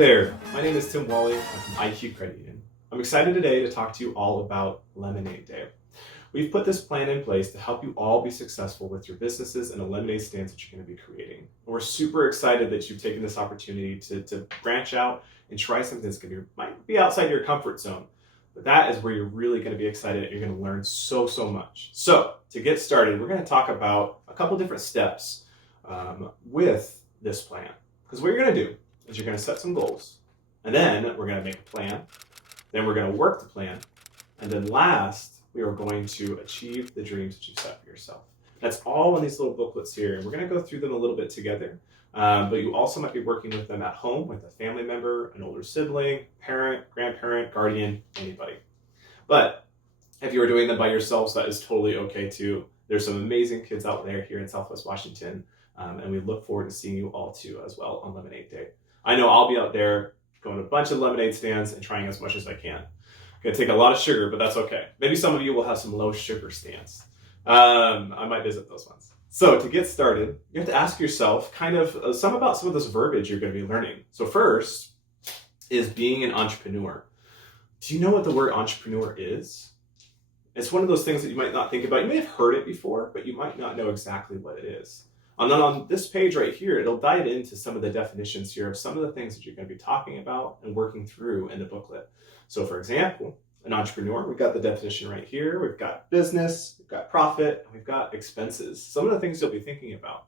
there, my name is Tim Wally. I'm from IQ Credit Union. I'm excited today to talk to you all about Lemonade Day. We've put this plan in place to help you all be successful with your businesses and the lemonade stands that you're going to be creating. And we're super excited that you've taken this opportunity to branch out and try something that's going to might be outside your comfort zone. But that is where you're really going to be excited and you're going to learn so much. So to get started, we're going to talk about a couple different steps with this plan. Because what you're going to do is you're going to set some goals, and then we're going to make a plan, then we're going to work the plan, and then last, we are going to achieve the dreams that you've set for yourself. That's all in these little booklets here, and we're going to go through them a little bit together, but you also might be working with them at home with a family member, an older sibling, parent, grandparent, guardian, anybody. But if you are doing them by yourselves, that is totally okay too. There's some amazing kids out there here in Southwest Washington, and we look forward to seeing you all too as well on Lemonade Day. I know I'll be out there going to a bunch of lemonade stands and trying as much as I can. Gonna take a lot of sugar, but that's okay. Maybe some of you will have some low sugar stands. I might visit those ones. So to get started, you have to ask yourself kind of some of this verbiage you're gonna be learning. So first is being an entrepreneur. Do you know what the word entrepreneur is? It's one of those things that you might not think about. You may have heard it before, but you might not know exactly what it is. And then on this page right here, it'll dive into some of the definitions here of some of the things that you're going to be talking about and working through in the booklet. So for example, an entrepreneur, we've got the definition right here. We've got business, we've got profit, and we've got expenses. Some of the things you'll be thinking about.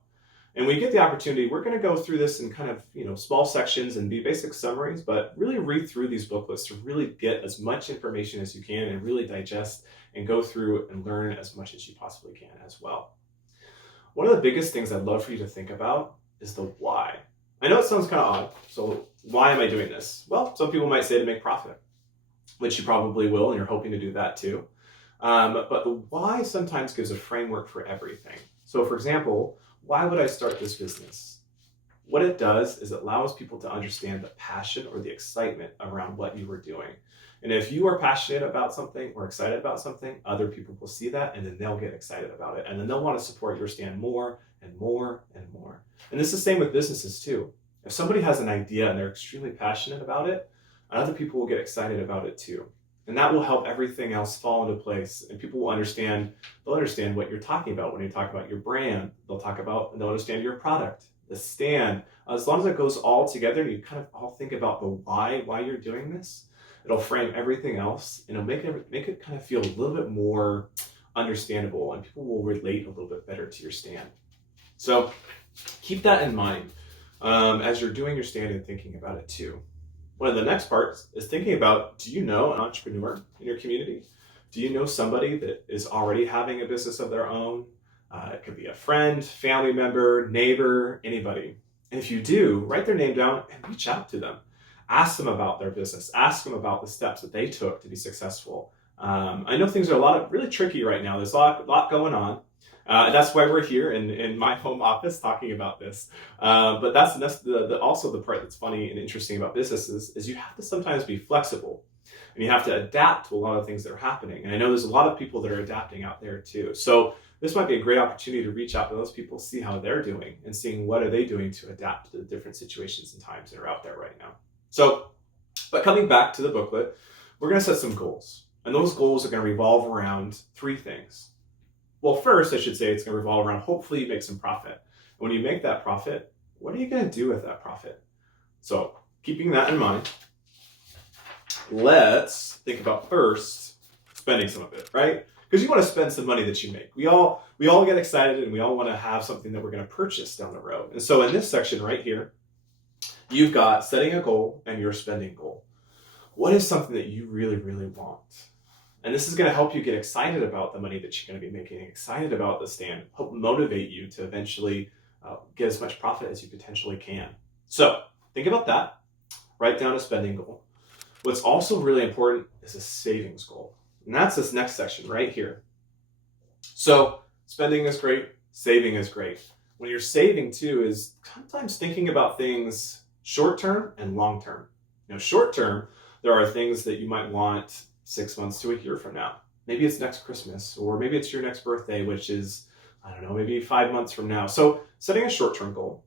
And when you get the opportunity, we're going to go through this in kind of, small sections and be basic summaries, but really read through these booklets to really get as much information as you can and really digest and go through and learn as much as you possibly can as well. One of the biggest things I'd love for you to think about is the why. I know it sounds kind of odd. So why am I doing this? Well, some people might say to make profit, which you probably will, and you're hoping to do that too. But the why sometimes gives a framework for everything. So for example, why would I start this business? What it does is it allows people to understand the passion or the excitement around what you are doing. And if you are passionate about something or excited about something, other people will see that and then they'll get excited about it. And then they'll want to support your stand more and more and more. And this is the same with businesses too. If somebody has an idea and they're extremely passionate about it, other people will get excited about it too. And that will help everything else fall into place. And people will understand, they'll understand what you're talking about when you talk about your brand. They'll understand your product, the stand. As long as it goes all together and you kind of all think about the why you're doing this, it'll frame everything else and it'll make it kind of feel a little bit more understandable and people will relate a little bit better to your stand. So keep that in mind as you're doing your stand and thinking about it too. One of the next parts is thinking about, do you know an entrepreneur in your community? Do you know somebody that is already having a business of their own? It could be a friend, family member, neighbor, anybody. And if you do, write their name down and reach out to them. Ask them about their business. Ask them about the steps that they took to be successful. I know things are really tricky right now. There's a lot going on. That's why we're here in my home office talking about this. But that's also the part that's funny and interesting about businesses is you have to sometimes be flexible and you have to adapt to a lot of things that are happening. And I know there's a lot of people that are adapting out there too. So this might be a great opportunity to reach out to those people, see how they're doing and seeing what are they doing to adapt to the different situations and times that are out there right now. So, but coming back to the booklet, we're going to set some goals. And those goals are going to revolve around three things. Well, first, I should say it's going to revolve around hopefully you make some profit. And when you make that profit, what are you going to do with that profit? So, keeping that in mind, let's think about first spending some of it, right? Because you want to spend some money that you make. We all get excited and we all want to have something that we're going to purchase down the road. And so in this section right here, you've got setting a goal and your spending goal. What is something that you really want? And this is going to help you get excited about the money that you're going to be making, excited about the stand, help motivate you to eventually get as much profit as you potentially can. So think about that. Write down a spending goal. What's also really important is a savings goal. And that's this next section right here. So spending is great. Saving is great. When you're saving too is sometimes thinking about things short term and long term. Short term, there are things that you might want 6 months to a year from now. Maybe it's next Christmas, or maybe it's your next birthday, which is, maybe 5 months from now. So setting a short-term goal.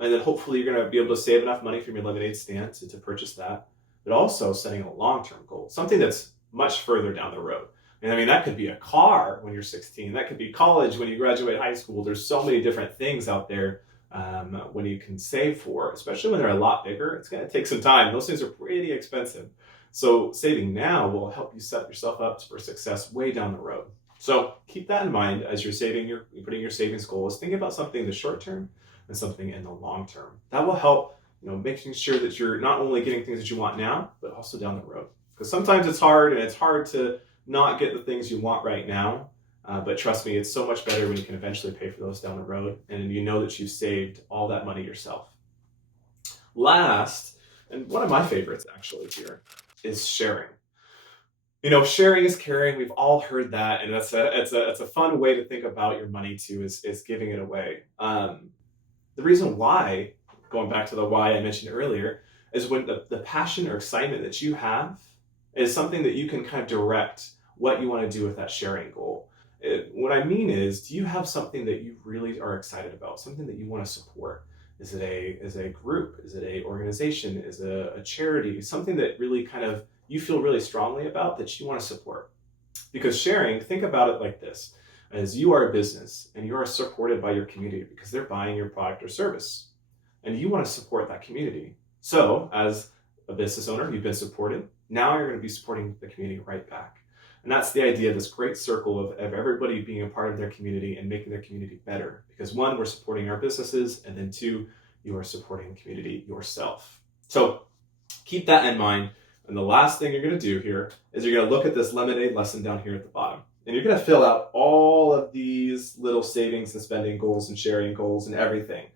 And then hopefully you're going to be able to save enough money from your lemonade stand to purchase that, but also setting a long-term goal, something that's much further down the road. And I mean, that could be a car when you're 16. That could be college when you graduate high school. There's so many different things out there when you can save for, especially when they're a lot bigger. It's going to take some time. Those things are pretty expensive. So saving now will help you set yourself up for success way down the road. So keep that in mind as you're putting your savings goals. Think about something in the short term and something in the long term. That will help, making sure that you're not only getting things that you want now, but also down the road. Because sometimes it's hard, and it's hard to not get the things you want right now. But trust me, it's so much better when you can eventually pay for those down the road, and you know that you've saved all that money yourself. Last, and one of my favorites actually here, is sharing. Sharing is caring. We've all heard that, and it's a fun way to think about your money too. Is giving it away. The reason why, going back to the why I mentioned earlier, is when the passion or excitement that you have is something that you can kind of direct what you want to do with that sharing goal. What I mean is, do you have something that you really are excited about, something that you want to support? Is it a group? Is it a organization? Is it a charity? Something that really kind of you feel really strongly about that you want to support? Because sharing, think about it like this, as you are a business and you are supported by your community because they're buying your product or service, and you want to support that community. So as a business owner, you've been supported. Now you're going to be supporting the community right back. And that's the idea of this great circle of everybody being a part of their community and making their community better. Because one, we're supporting our businesses, and then two, you are supporting the community yourself. So keep that in mind. And the last thing you're going to do here is you're going to look at this lemonade lesson down here at the bottom. And you're going to fill out all of these little savings and spending goals and sharing goals and everything.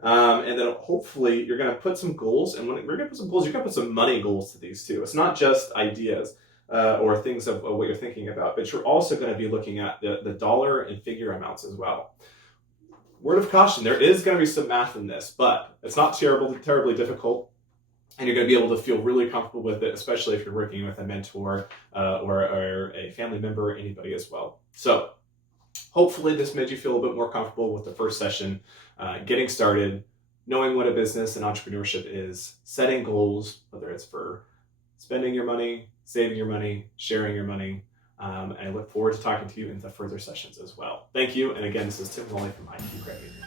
And then hopefully you're going to put some goals. And when we're going to put some goals, you're going to put some money goals to these too. It's not just ideas or things of what you're thinking about, but you're also going to be looking at the dollar and figure amounts as well. Word of caution, there is going to be some math in this, but it's not terribly difficult. And you're going to be able to feel really comfortable with it, especially if you're working with a mentor or a family member or anybody as well. So hopefully this made you feel a bit more comfortable with the first session, getting started, knowing what a business and entrepreneurship is, setting goals, whether it's for spending your money, saving your money, sharing your money. And I look forward to talking to you in the further sessions as well. Thank you. And again, this is Tim Woolley from IQ Credit Union.